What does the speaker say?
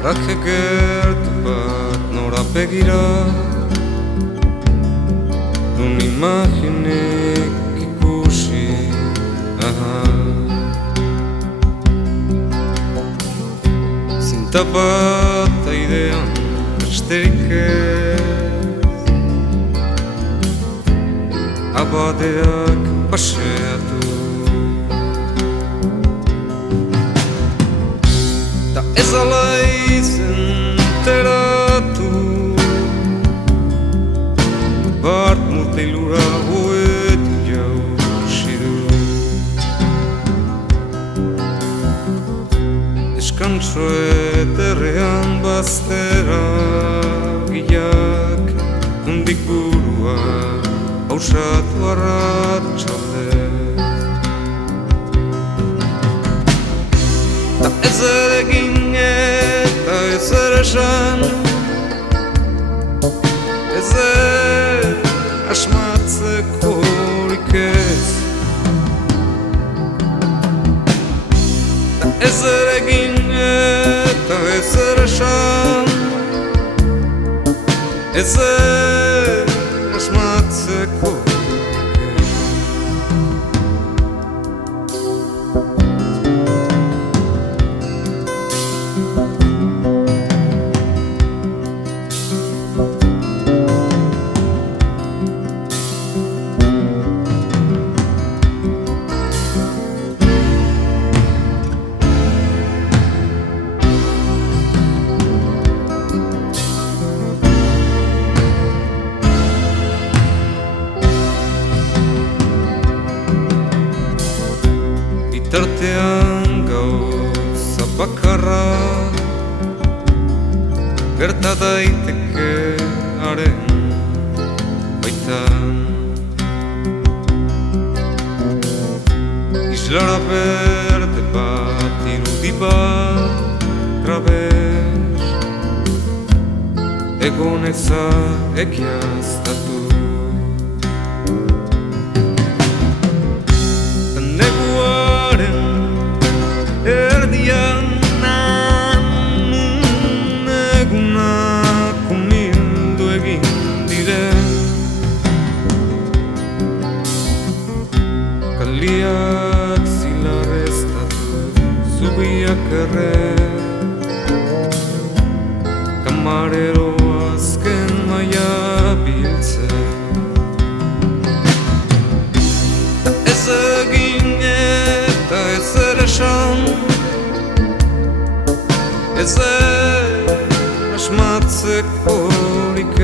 Paraje gertu bat nora begira Dun imaginek ikusi Zinta bat aidean besterik ez Abadeak paseatu Ta ez ala enteratu Bart mutilura hoet jausi du Deskantso ederrean baztera Giak hundik burua pausatu arratsalde Ta ez egin eta ez esan Ez asmatzeko horik ez Ta ez egin eta ez esan Ez asmatzeko Bitartean gauza bakarra Gerta daiteke haren baitan Islara berde bat irudi bat grabez Egon eza egiaztatu Erdian egunak umildu egin dire Kaliak zilarreztatu zubiak erre Kamarero azken maia biltzen Ez egin eta ez esan Ez asmatzeko horik